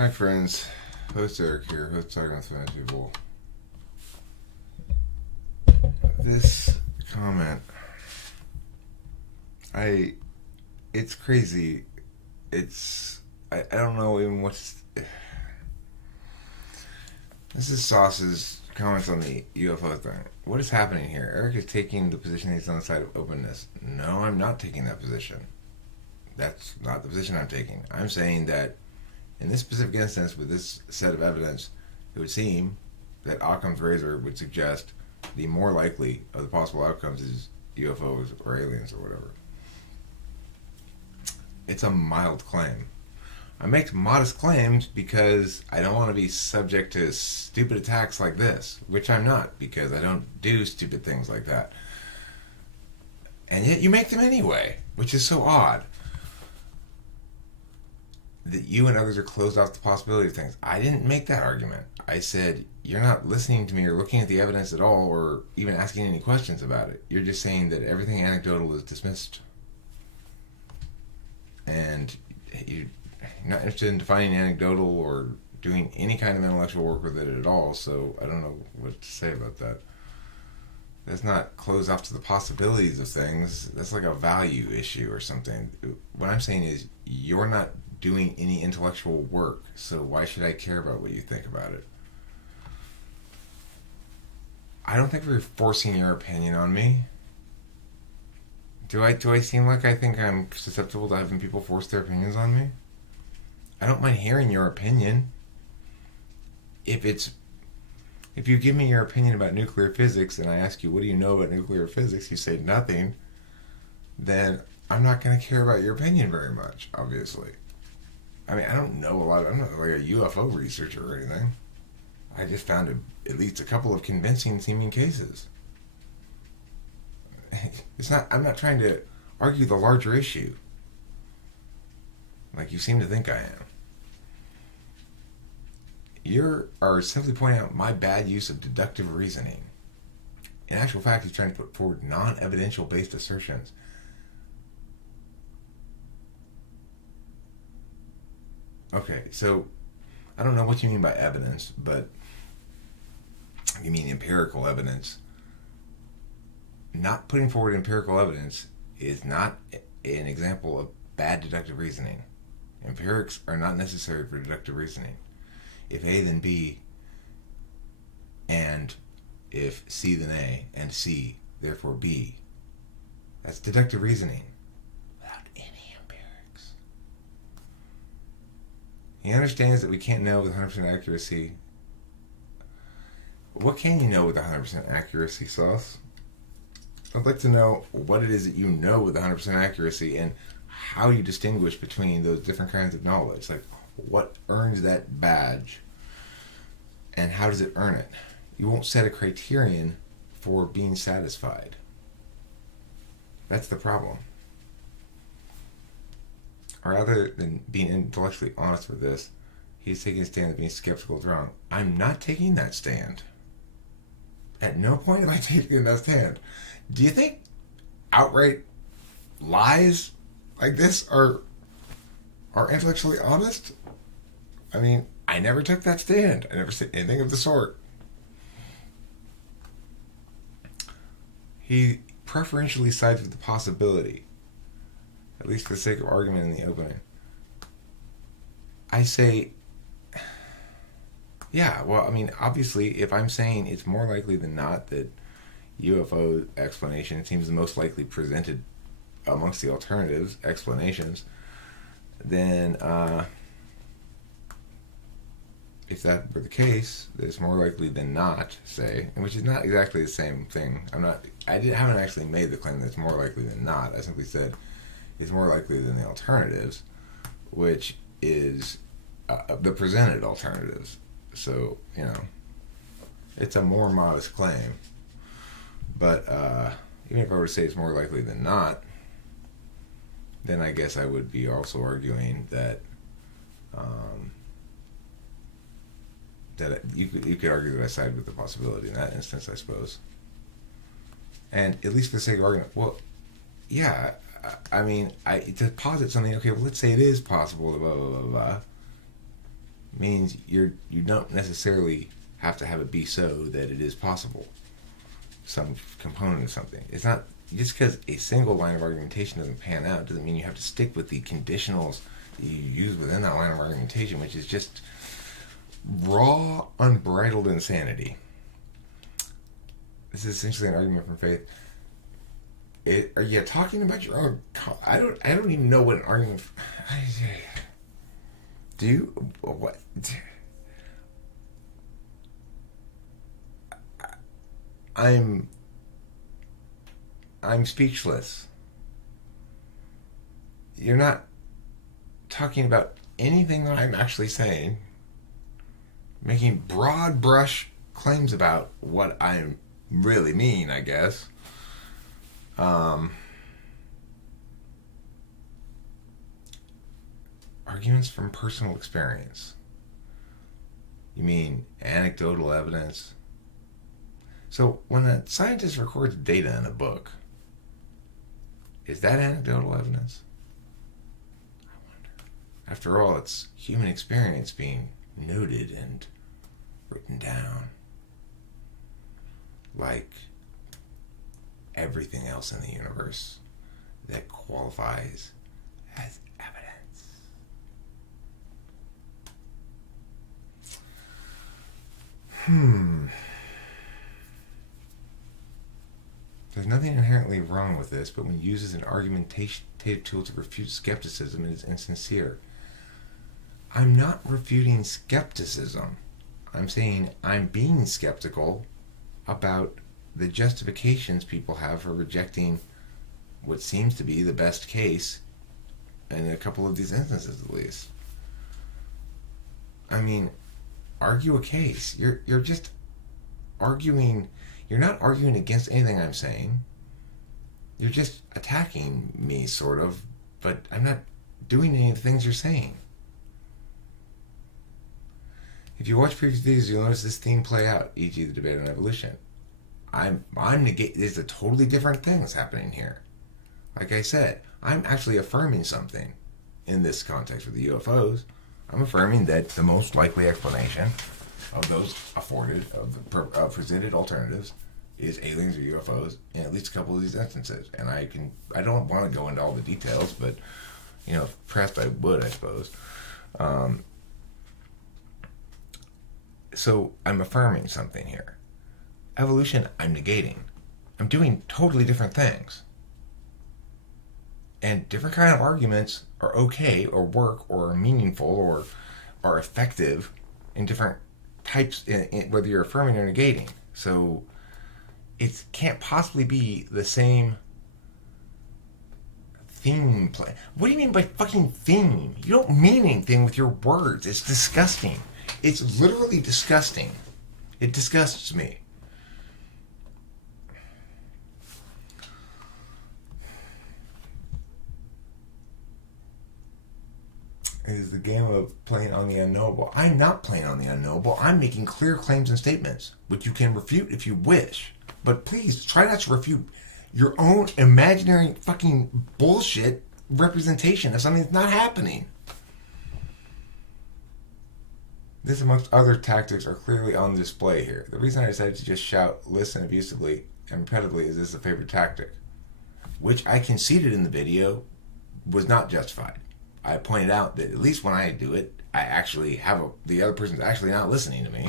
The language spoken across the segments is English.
Hi friends, host Eric here, host talking with Finance People. This comment, it's crazy. I don't know even what's. This is Sauce's comments on the UFO thing. What is happening here? Eric is taking the position he's on the side of openness. No, I'm not taking that position. That's not the position I'm taking. I'm saying that in this specific instance, with this set of evidence, it would seem that Occam's razor would suggest the more likely of the possible outcomes is UFOs or aliens or whatever. It's a mild claim. I make modest claims because I don't want to be subject to stupid attacks like this, which I'm not, because I don't do stupid things like that. And yet you make them anyway, which is so odd. That you and others are closed off the possibility of things. I didn't make that argument. I said, you're not listening to me or looking at the evidence at all or even asking any questions about it. You're just saying that everything anecdotal is dismissed. And you're not interested in defining anecdotal or doing any kind of intellectual work with it at all, so I don't know what to say about that. That's not closed off to the possibilities of things. That's like a value issue or something. What I'm saying is, you're not doing any intellectual work, so why should I care about what you think about it? I don't think we're forcing your opinion on me. Do I seem like I think I'm susceptible to having people force their opinions on me? I don't mind hearing your opinion. If you give me your opinion about nuclear physics and I ask you, what do you know about nuclear physics? You say nothing, then I'm not going to care about your opinion very much, obviously. I mean, I don't know a lot. I'm not like a UFO researcher or anything. I just found at least a couple of convincing seeming cases. I'm not trying to argue the larger issue, like you seem to think I am. You are simply pointing out my bad use of deductive reasoning. In actual fact, he's trying to put forward non-evidential based assertions. Okay, so I don't know what you mean by evidence, but you mean empirical evidence. Not putting forward empirical evidence is not an example of bad deductive reasoning. Empirics are not necessary for deductive reasoning. If A then B, and if C then A, and C, therefore B, that's deductive reasoning without any empirics. He understands that we can't know with 100% accuracy. What can you know with 100% accuracy, Sauce? I'd like to know what it is that you know with 100% accuracy and how you distinguish between those different kinds of knowledge. Like, what earns that badge and how does it earn it? You won't set a criterion for being satisfied. That's the problem. Rather than being intellectually honest with this, he's taking a stand that being skeptical is wrong. I'm not taking that stand. At no point am I taking that stand. Do you think outright lies like this are intellectually honest? I mean, I never took that stand. I never said anything of the sort. He preferentially sides with the possibility, at least for the sake of argument in the opening. I say, yeah, well, I mean, obviously, if I'm saying it's more likely than not that UFO explanation seems the most likely presented amongst the alternatives explanations, then if that were the case, it's more likely than not, say, and which is not exactly the same thing. Haven't actually made the claim that it's more likely than not. I simply said it's more likely than the alternatives, which is the presented alternatives. So, it's a more modest claim. But even if I were to say it's more likely than not, then I guess I would be also arguing that you could argue that I side with the possibility in that instance, I suppose. And at least for the sake of argument, well, yeah, I mean, to posit something, okay, well, let's say it is possible, blah, blah, blah, blah. means you don't necessarily have to have it be so that it is possible. Some component of something. It's not just because a single line of argumentation doesn't pan out doesn't mean you have to stick with the conditionals that you use within that line of argumentation, which is just raw, unbridled insanity. This is essentially an argument from faith. Are you talking about your own? I don't even know what an argument. Do you what? I'm speechless. You're not talking about anything that I'm actually saying. Making broad brush claims about what I really mean, I guess. Arguments from personal experience. You mean anecdotal evidence? So when a scientist records data in a book, is that anecdotal evidence? I wonder. After all, it's human experience being noted and written down. Like everything else in the universe that qualifies as evidence. There's nothing inherently wrong with this, but when used as an argumentative tool to refute skepticism, it is insincere. I'm not refuting skepticism. I'm saying I'm being skeptical about the justifications people have for rejecting what seems to be the best case in a couple of these instances, at least. I mean, argue a case. You're just arguing. You're not arguing against anything I'm saying. You're just attacking me, sort of, but I'm not doing any of the things you're saying. If you watch previous videos, you'll notice this theme play out, e.g. the debate on evolution. There's a totally different thing that's happening here. Like I said, I'm actually affirming something in this context with the UFOs. I'm affirming that the most likely explanation of those afforded, of presented alternatives, is aliens or UFOs in at least a couple of these instances. And I don't want to go into all the details, but, perhaps I would, I suppose. So I'm affirming something here. Evolution, I'm negating. I'm doing totally different things. And different kind of arguments are okay, or work, or are meaningful, or are effective in different types, whether you're affirming or negating. So it can't possibly be the same theme play. What do you mean by fucking theme? You don't mean anything with your words. It's disgusting. It's literally disgusting. It disgusts me. It is the game of playing on the unknowable. I'm not playing on the unknowable. I'm making clear claims and statements, which you can refute if you wish. But please, try not to refute your own imaginary fucking bullshit representation of something that's not happening. This, amongst other tactics, are clearly on display here. The reason I decided to just shout, listen abusively and repetitively is this is a favorite tactic, which I conceded in the video was not justified. I pointed out that at least when I do it, I actually have the other person's actually not listening to me.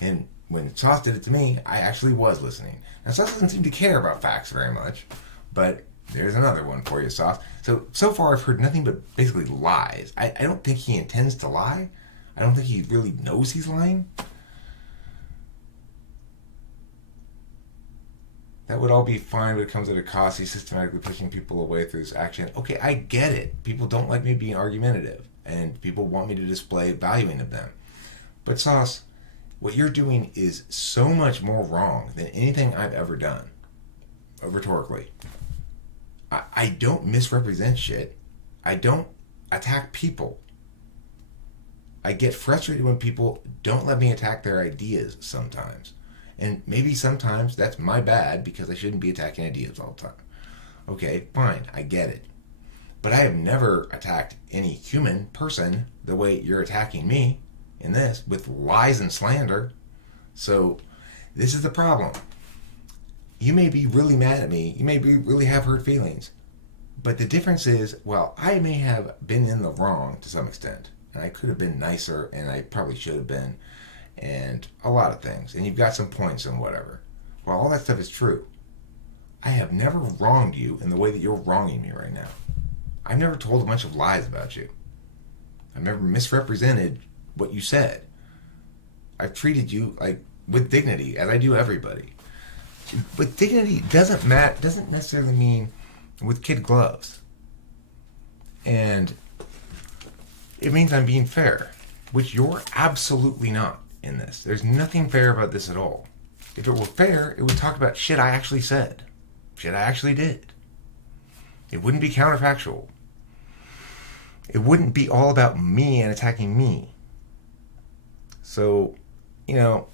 And when Sauce did it to me, I actually was listening. Now, Sauce doesn't seem to care about facts very much, but there's another one for you, Sauce. So far I've heard nothing but basically lies. I don't think he intends to lie. I don't think he really knows he's lying. That would all be fine, but it comes at a cost. He's systematically pushing people away through his action. Okay, I get it. People don't like me being argumentative, and people want me to display valuing of them. But Sauce, what you're doing is so much more wrong than anything I've ever done, rhetorically. I don't misrepresent shit. I don't attack people. I get frustrated when people don't let me attack their ideas sometimes. And maybe sometimes that's my bad because I shouldn't be attacking ideas all the time. Okay, fine, I get it. But I have never attacked any human person the way you're attacking me. in this with lies and slander. So this is the problem. You may be really mad at me. You may really have hurt feelings. But the difference is, well, I may have been in the wrong to some extent. And I could have been nicer, and I probably should have been. And a lot of things. And you've got some points and whatever. Well, all that stuff is true. I have never wronged you in the way that you're wronging me right now. I've never told a bunch of lies about you. I've never misrepresented what you said. I've treated you like with dignity, as I do everybody. But dignity doesn't necessarily mean with kid gloves. And it means I'm being fair, which you're absolutely not in this. There's nothing fair about this at all. If it were fair, it would talk about shit I actually said. Shit I actually did. It wouldn't be counterfactual. It wouldn't be all about me and attacking me. So, you know,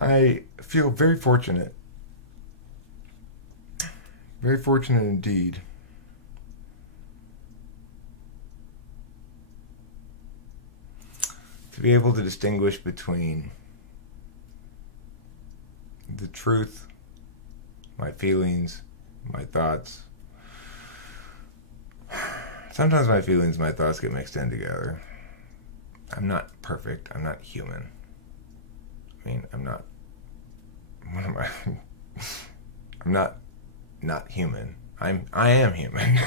I feel very fortunate indeed, to be able to distinguish between the truth, my feelings, my thoughts. Sometimes my feelings and my thoughts get mixed in together. I'm not perfect. I'm not human. I mean, I'm not... What am I? I'm not human. I am human.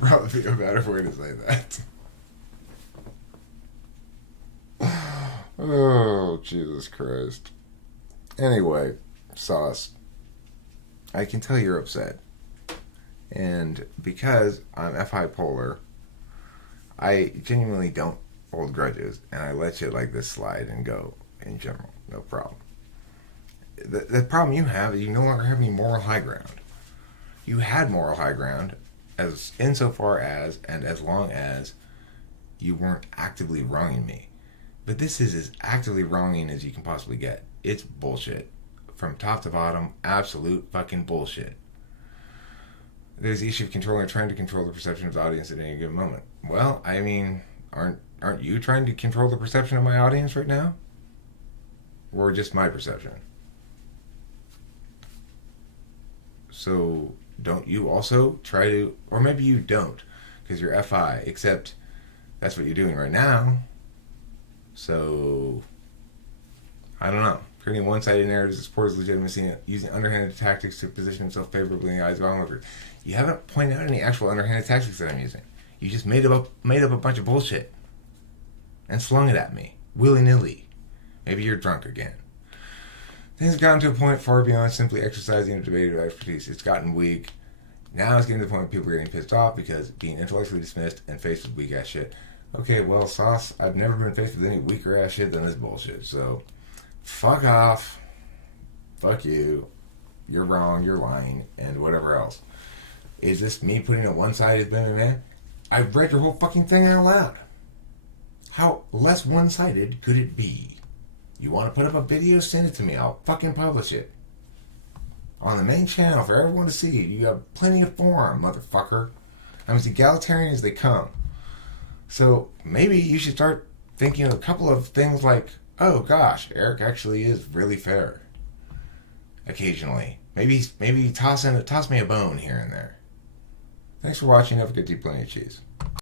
Probably a better way to say that. Oh, Jesus Christ. Anyway, Sauce, I can tell you're upset. And because I'm FI polar, I genuinely don't hold grudges, and I let shit like this slide and go in general. No problem. The problem you have is you no longer have any moral high ground. You had moral high ground as insofar as and as long as you weren't actively wronging me. But this is as actively wronging as you can possibly get. It's bullshit. From top to bottom, absolute fucking bullshit. There's the issue of controlling or trying to control the perception of the audience at any given moment. Well, I mean, aren't you trying to control the perception of my audience right now? Or just my perception? So, don't you also try to, or maybe you don't, because you're FI, except that's what you're doing right now. So, I don't know. Creating one-sided narratives that support his legitimacy and using underhanded tactics to position himself favorably in the eyes of onlookers. You haven't pointed out any actual underhanded tactics that I'm using. You just made up a bunch of bullshit and slung it at me willy-nilly. Maybe you're drunk again. Things have gotten to a point far beyond simply exercising a debated expertise. It's gotten weak. Now it's getting to the point where people are getting pissed off because being intellectually dismissed and faced with weak-ass shit. Okay, well, Sauce, I've never been faced with any weaker-ass shit than this bullshit, so fuck off. Fuck you. You're wrong, you're lying, and whatever else. Is this me putting a one-sided man? I've read your whole fucking thing out loud. How less one-sided could it be? You want to put up a video? Send it to me. I'll fucking publish it. On the main channel for everyone to see. You have plenty of forum, motherfucker. I'm as egalitarian as they come. So maybe you should start thinking of a couple of things like, oh gosh, Eric actually is really fair. Occasionally. Maybe toss me a bone here and there. Thanks for watching. Have a good day. Plenty of cheese.